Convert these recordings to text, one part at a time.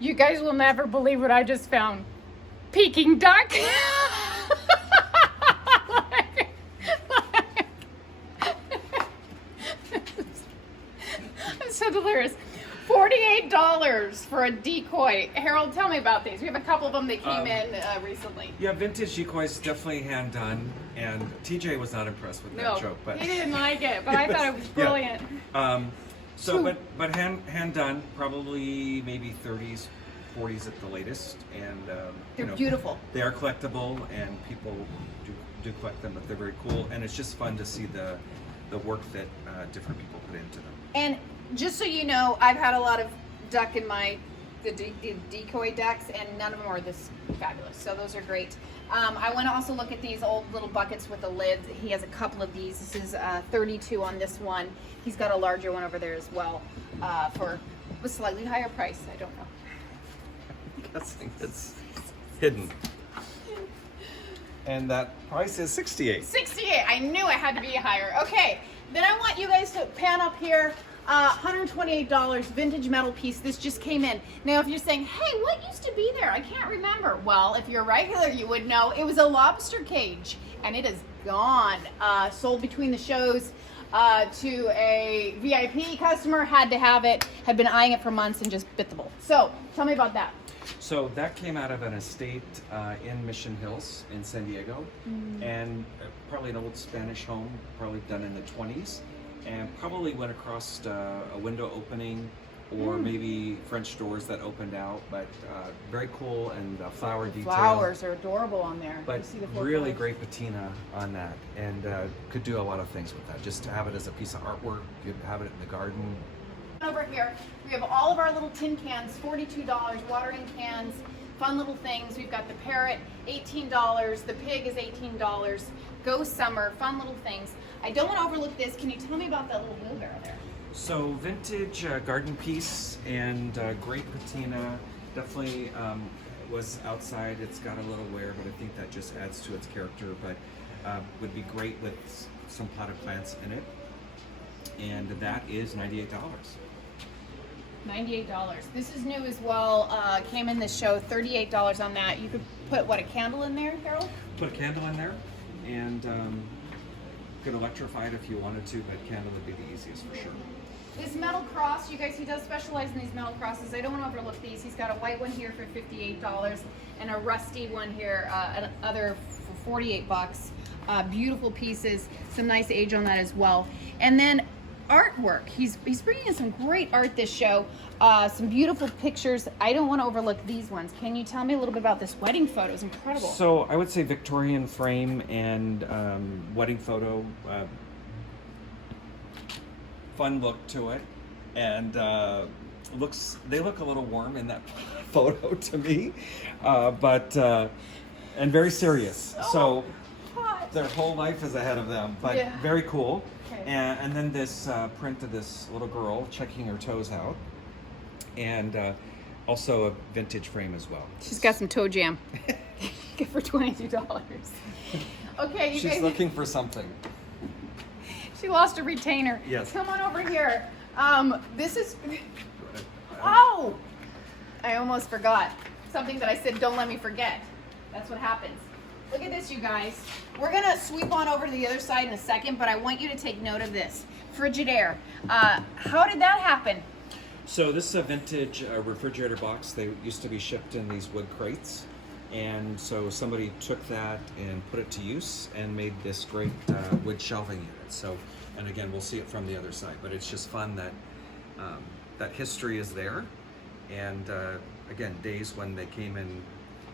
You guys will never believe what I just found. Peking duck. It's so delirious. $48 for a decoy. Harold, tell me about these. We have a couple of them that came in recently. Yeah, vintage decoys, definitely hand done, and TJ was not impressed with that joke, but he didn't like it, but I thought it was brilliant. But hand done, probably maybe 30s, 40s at the latest, and they're beautiful. They are collectible, and people do collect them, but they're very cool, and it's just fun to see the work that different people put into them. And just so you know, I've had a lot of duck in the decoy ducks, and none of them are this fabulous. So those are great. I want to also look at these old little buckets with the lids. He has a couple of these. This is 32 on this one. He's got a larger one over there as well for a slightly higher price. I don't know. I'm guessing it's hidden. And that price is $68. $68. I knew it had to be higher. Okay, then I want you guys to pan up here. $128 vintage metal piece. This just came in. Now, if you're saying, hey, what used to be there? I can't remember. Well, if you're a regular, you would know. It was a lobster cage, and it is gone. Sold between the shows to a VIP customer. Had to have it. Had been eyeing it for months and just bit the bullet. So, tell me about that. So that came out of an estate in Mission Hills in San Diego, and probably an old Spanish home, probably done in the 20s. And probably went across a window opening or maybe French doors that opened out, but very cool, and flower detail. Flowers are adorable on there. But really great patina on that, and could do a lot of things with that. Just to have it as a piece of artwork, you could have it in the garden. Over here, we have all of our little tin cans, $42, watering cans, fun little things. We've got the parrot, $18, the pig is $18, Ghost Summer, fun little things. I don't want to overlook this. Can you tell me about that little wheelbarrow there? So vintage garden piece, and great patina. Definitely was outside. It's got a little wear, but I think that just adds to its character. But would be great with some potted plants in it. And that is $98. $98. This is new as well. Came in this show, $38 on that. You could put, what, a candle in there, Harold? Put a candle in there, and could electrify it if you wanted to, but candle would be the easiest for sure. This metal cross, you guys, he does specialize in these metal crosses. I don't want to overlook these. He's got a white one here for $58 and a rusty one here, another for $48. Beautiful pieces, some nice age on that as well. And then artwork. He's bringing in some great art this show. Some beautiful pictures. I don't want to overlook these ones. Can you tell me a little bit about this wedding photo? It's incredible. So I would say Victorian frame and wedding photo. Fun look to it, and they look a little warm in that photo to me, but and very serious. So their whole life is ahead of them, but very cool. Okay. And then this print of this little girl checking her toes out, and also a vintage frame as well. She's got some toe jam. Good for $22. Okay, you She's guys, looking for something. She lost a retainer. Yes. Come on over here. This is. Oh! I almost forgot something that I said. Don't let me forget. That's what happens. Look at this, you guys. We're gonna sweep on over to the other side in a second, but I want you to take note of this. Frigidaire. How did that happen? So this is a vintage refrigerator box. They used to be shipped in these wood crates. And so somebody took that and put it to use and made this great wood shelving unit. So, and again, we'll see it from the other side, but it's just fun that that history is there. And again, days when they came in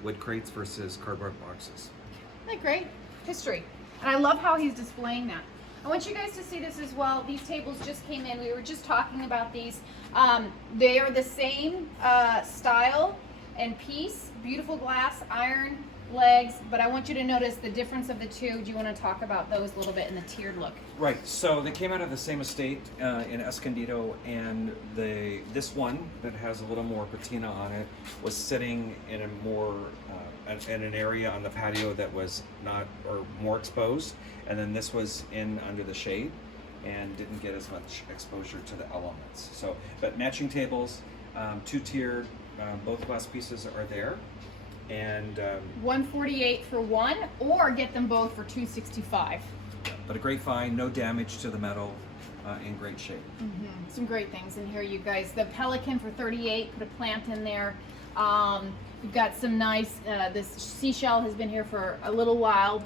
wood crates versus cardboard boxes. Isn't that great? History. And I love how he's displaying that. I want you guys to see this as well. These tables just came in. We were just talking about these. They are the same style and piece, beautiful glass, iron legs, but I want you to notice the difference of the two. Do you want to talk about those a little bit in the tiered look? Right, so they came out of the same estate in Escondido, and this one that has a little more patina on it was sitting in a more in an area on the patio that was not, or more exposed, and then this was in under the shade and didn't get as much exposure to the elements. So, but matching tables, two-tiered, Both glass pieces are there, and $148 for one, or get them both for $265. but a great find, no damage to the metal, in great shape. Some great things in here, you guys. The pelican for $38. Put a plant in there. We've got some nice. This seashell has been here for a little while,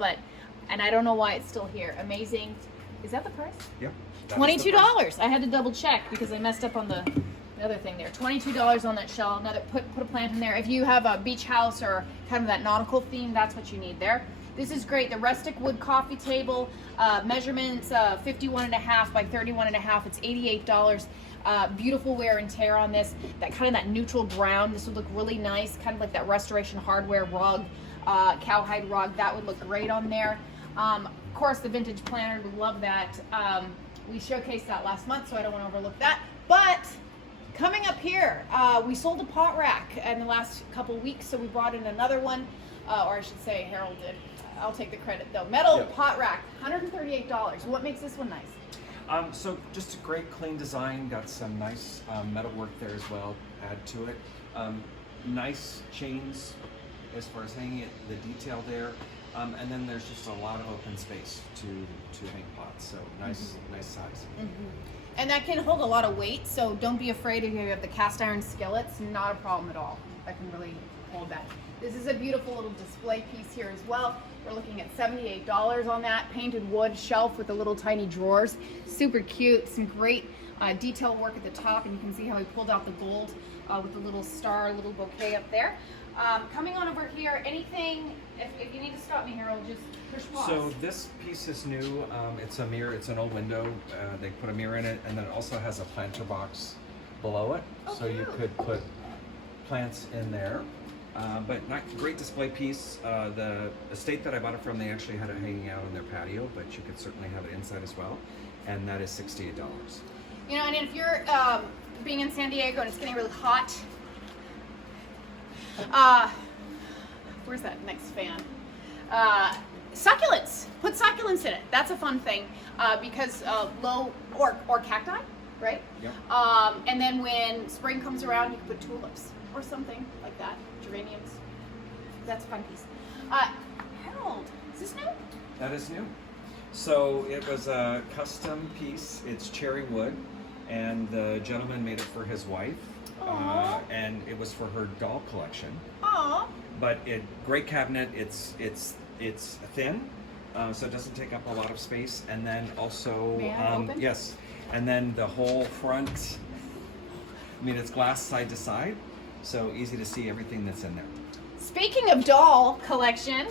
and I don't know why it's still here. Amazing. Is that the price? Yeah. $22. I had to double check because I messed up on the other thing there. $22 on that shell. Another put a plant in there. If you have a beach house or kind of that nautical theme, that's what you need there. This is great. The rustic wood coffee table, measurements 51.5 by 31.5. It's $88. Beautiful wear and tear on this. That neutral brown. This would look really nice, kind of like that restoration hardware rug, cowhide rug. That would look great on there. Of course, the vintage planter, we love that. We showcased that last month, so I don't want to overlook that. But coming up here, we sold a pot rack in the last couple weeks, so we brought in another one, or I should say Harold did. I'll take the credit though. Metal pot rack, $138. What makes this one nice? So just a great clean design, got some nice metal work there as well, add to it. Nice chains as far as hanging it, the detail there. And then there's just a lot of open space to hang pots, so nice size. And that can hold a lot of weight, so don't be afraid if you have the cast iron skillets, not a problem at all. That can really hold that. This is a beautiful little display piece here as well. We're looking at $78 on that. Painted wood shelf with the little tiny drawers. Super cute, some great detail work at the top, and you can see how we pulled out the gold with the little star, little bouquet up there. Coming on over here, anything, if you need to stop me, Harold, just push pause. So this piece is new. It's a mirror, it's an old window. They put a mirror in it, and then it also has a planter box below it. So you could put plants in there. But not great display piece. The estate that I bought it from, they actually had it hanging out on their patio, but you could certainly have it inside as well. And that is $68. You know, and if you're being in San Diego and it's getting really hot, where's that next fan? Succulents. Put succulents in it. That's a fun thing because low or cacti, right? Yep. And then when spring comes around, you can put tulips or something like that. Geraniums. That's a fun piece. Harold, is this new? That is new. So it was a custom piece. It's cherry wood, and the gentleman made it for his wife. And it was for her doll collection. Aww. But great cabinet. It's thin, so it doesn't take up a lot of space. And then also, May I open? yes. And then the whole front. I mean, it's glass side to side, so easy to see everything that's in there. Speaking of doll collection,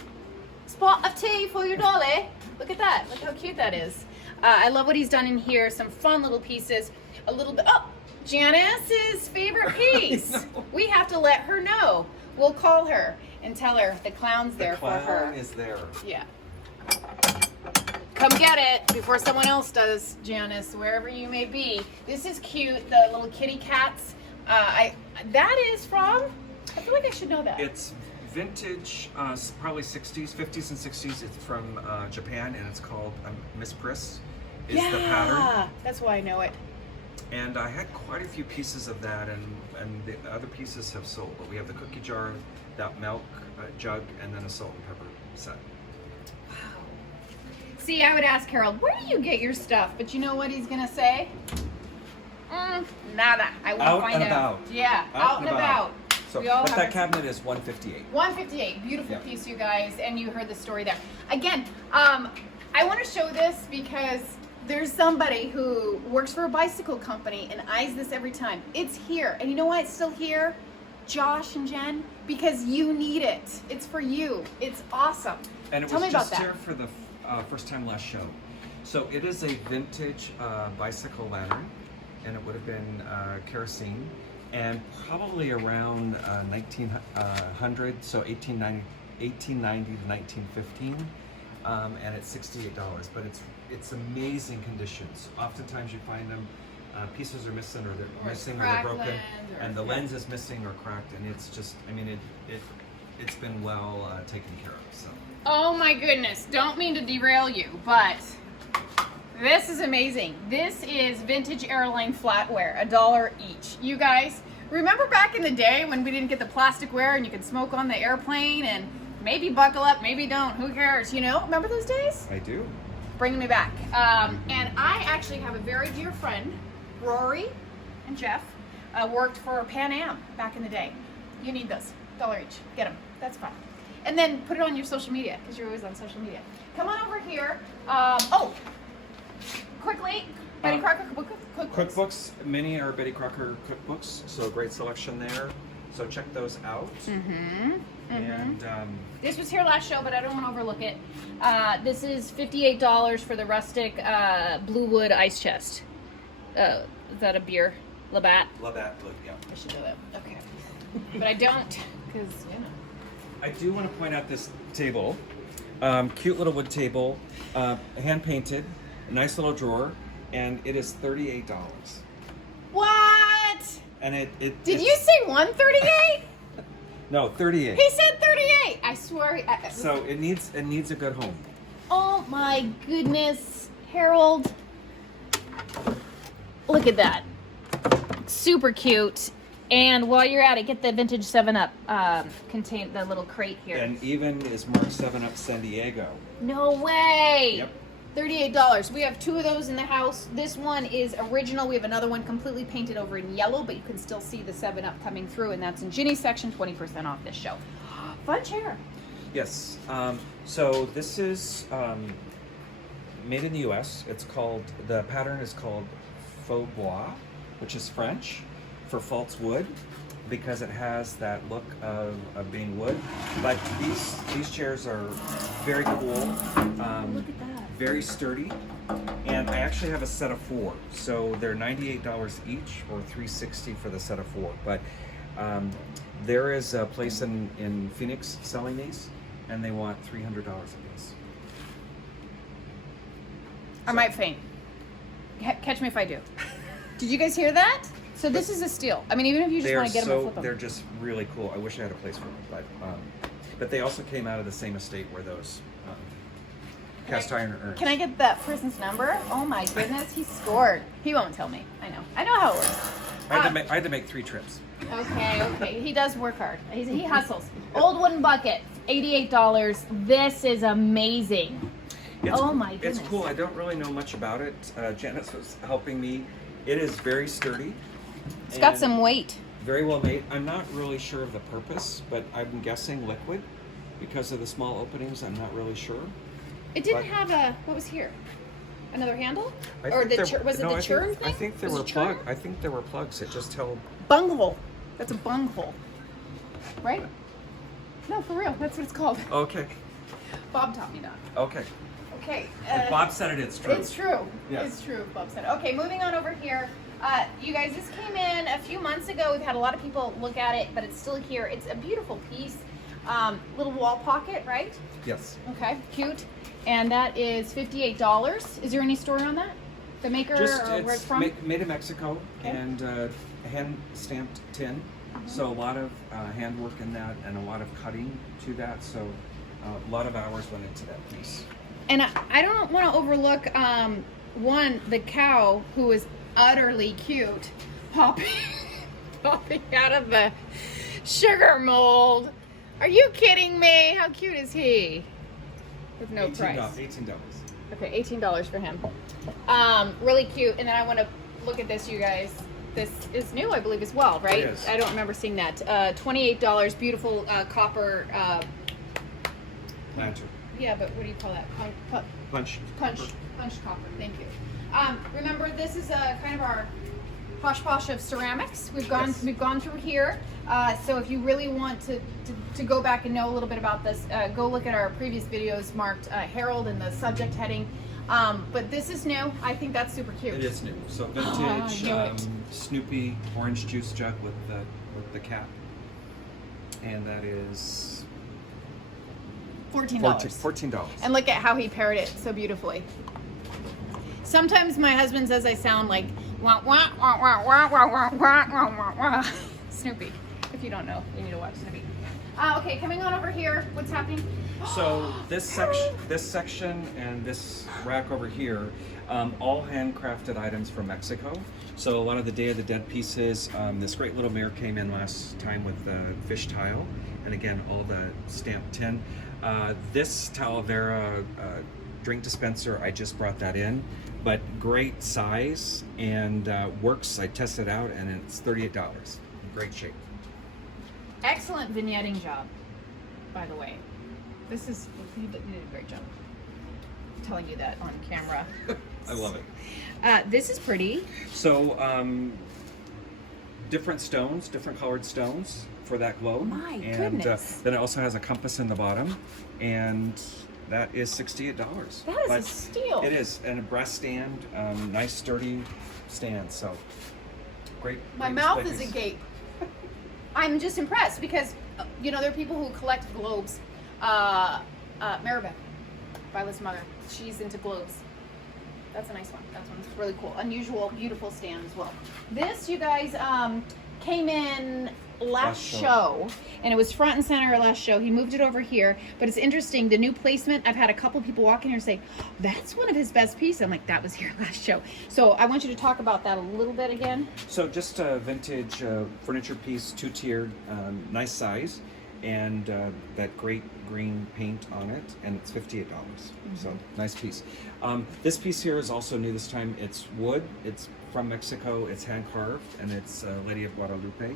spot of tea for your dolly. Look at that. Look how cute that is. I love what he's done in here. Some fun little pieces. A little bit. Oh, Janice's favorite piece. We have to let her know. We'll call her and tell her the clown's there for her. The clown is there. Yeah. Come get it before someone else does, Janice, wherever you may be. This is cute. The little kitty cats. That is from. I feel like I should know that. It's vintage, probably 60s, 50s and 60s. It's from Japan, and it's called Miss Priss. Is the pattern. Yeah, that's why I know it. And I had quite a few pieces of that, and the other pieces have sold. But we have the cookie jar, that milk jug, and then a salt and pepper set. Wow. See, I would ask Harold, where do you get your stuff? But you know what he's gonna say? Nada. I won't Out find and out. about. Yeah, out and about. So, We all but have that it. cabinet is $158. $158, beautiful Yeah. piece, you guys, and you heard the story there. Again, I want to show this because there's somebody who works for a bicycle company and eyes this every time. It's here, and you know why it's still here? Josh and Jen, because you need it. It's for you. It's awesome. And it Tell was me about just that. here for the first time last show. So it is a vintage bicycle lantern, and it would have been kerosene, and probably around 1900, so 1890 to 1915, and it's $68. But it's amazing conditions. Oftentimes you find them pieces are missing, or they're Or missing, or they're cracked broken, lens, or- and the lens is missing or cracked, and it's just, I mean, it's been well taken care of. So. Oh my goodness, don't mean to derail you, but this is amazing. This is vintage airline flatware, $1 each. You guys, Remember back in the day when we didn't get the plasticware and you could smoke on the airplane and maybe buckle up, maybe don't, who cares, you know? Remember those days? I do. Bringing me back. And I actually have a very dear friend, Rory and Jeff, worked for Pan Am back in the day. You need those. $1 each. Get them. That's fine. And then put it on your social media, because you're always on social media. Come on over here. Quickly, Betty Crocker cookbooks. Cookbooks, many are Betty Crocker cookbooks, so great selection there. So check those out. And this was here last show, but I don't want to overlook it. This is $58 for the rustic Blue Wood ice chest. Is that a beer? Labatt? Labatt, yeah. I should know that. Okay. But I don't, because, you know. I do want to point out this table. Cute little wood table, hand painted, a nice little drawer, and it is $38. What? And Did you say 138? No, 38. He said 38. I swear. So it needs a good home. Oh my goodness, Harold! Look at that. Super cute. And while you're at it, get the vintage 7-Up contain the little crate here. And even is marked 7-Up San Diego. No way. Yep. $38. We have 2 of those in the house. This one is original. We have another one completely painted over in yellow, but you can still see the 7-Up coming through, and that's in Ginny's section, 20% off this show. Fun chair. Yes. So this is made in the U.S. The pattern is called faux bois, which is French for false wood, because it has that look of being wood. But these chairs are very cool. Look at that. Very sturdy, and I actually have a set of 4, so they're $98 each or $360 for the set of 4. But there is a place in Phoenix selling these, and they want $300 a piece. I might faint. Catch me if I do. Did you guys hear that? So this is a steal. I mean, even if you just want to get them and flip them. They're just really cool. I wish I had a place for them, but they also came out of the same estate where those cast iron urns. Can I get that person's number? Oh my goodness, he scored. He won't tell me. I know how it works. I had to make 3 trips. Okay. He does work hard. He hustles. Old wooden bucket, $88. This is amazing. Oh my goodness. It's cool. I don't really know much about it. Janice was helping me. It is very sturdy. It's got some weight. Very well made. I'm not really sure of the purpose, but I'm guessing liquid because of the small openings. I'm not really sure. It didn't have what was here? Another handle? Was it the churn thing? I think there were plugs. I think there were plugs. It just held. Bunghole. That's a bunghole. Right? No, for real. That's what it's called. Okay. Bob taught me that. Okay. Okay. If Bob said it, it's true. It's true. Yes. It's true. Bob said it. Okay, moving on over here. You guys, this came in a few months ago. We've had a lot of people look at it, but it's still here. It's a beautiful piece. Little wall pocket, right? Yes. Okay, cute. And that is $58. Is there any story on that? The maker or where it's from? Made in Mexico, okay. And hand stamped tin. So a lot of handwork in that, and a lot of cutting to that. So a lot of hours went into that piece. And I don't want to overlook the cow, who is utterly cute, popping out of the sugar mold. Are you kidding me? How cute is he? With no price. $18. Okay, $18 for him. Really cute. And then I want to look at this, you guys. This is new, I believe, as well, right? It is. I don't remember seeing that. $28. Beautiful copper. Lantern. Yeah, but what do you call that? Punch. Punch copper. Thank you. Remember, this is kind of our posh posh of ceramics. We've gone through here. So if you really want to go back and know a little bit about this, go look at our previous videos marked Harold in the subject heading. But this is new. I think that's super cute. It is new. So vintage Snoopy orange juice jug with the cap, and that is $14. $14. And look at how he paired it so beautifully. Sometimes my husband says I sound like wah, wah, wah, wah, wah, wah, wah, wah, wah, wah. Snoopy. If you don't know, you need to watch Snoopy. Okay, coming on over here. What's happening? So this section and this rack over here, all handcrafted items from Mexico. So a lot of the Day of the Dead pieces. This great little mirror came in last time with the fish tile, and again all the stamped tin. This Talavera drink dispenser, I just brought that in, but great size and works. I tested it out and it's $38. Great shape. Excellent vignetting job, by the way. This is, you did a great job. I'm telling you that on camera. I love it. This is pretty. So different stones, different colored stones for that globe. My and goodness. Then it also has a compass in the bottom, and that is $68. That is a steal. It is, and a brass stand, nice sturdy stand. So great. My great mouth display is piece. agape. I'm just impressed because, you know, there are people who collect globes. Maribeth, Violet's mother, she's into globes. That's a nice one. That one's really cool. Unusual, beautiful stand as well. This, you guys, came in last show, and it was front and center last show. He moved it over here, but it's interesting, the new placement. I've had a couple people walk in here and say, that's one of his best pieces. I'm like, that was here last show. So I want you to talk about that a little bit again. So just a vintage furniture piece, two-tiered, nice size, and that great green paint on it, and it's $58. So nice piece. This piece here is also new this time. It's wood. It's from Mexico. It's hand carved, and it's Lady of Guadalupe,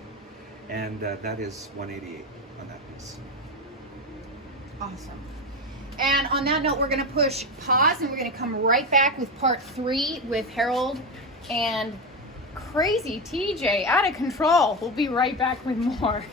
and that is $188 on that piece. Awesome. And on that note, we're going to push pause, and we're going to come right back with part 3 with Harold and crazy TJ, out of control. We'll be right back with more.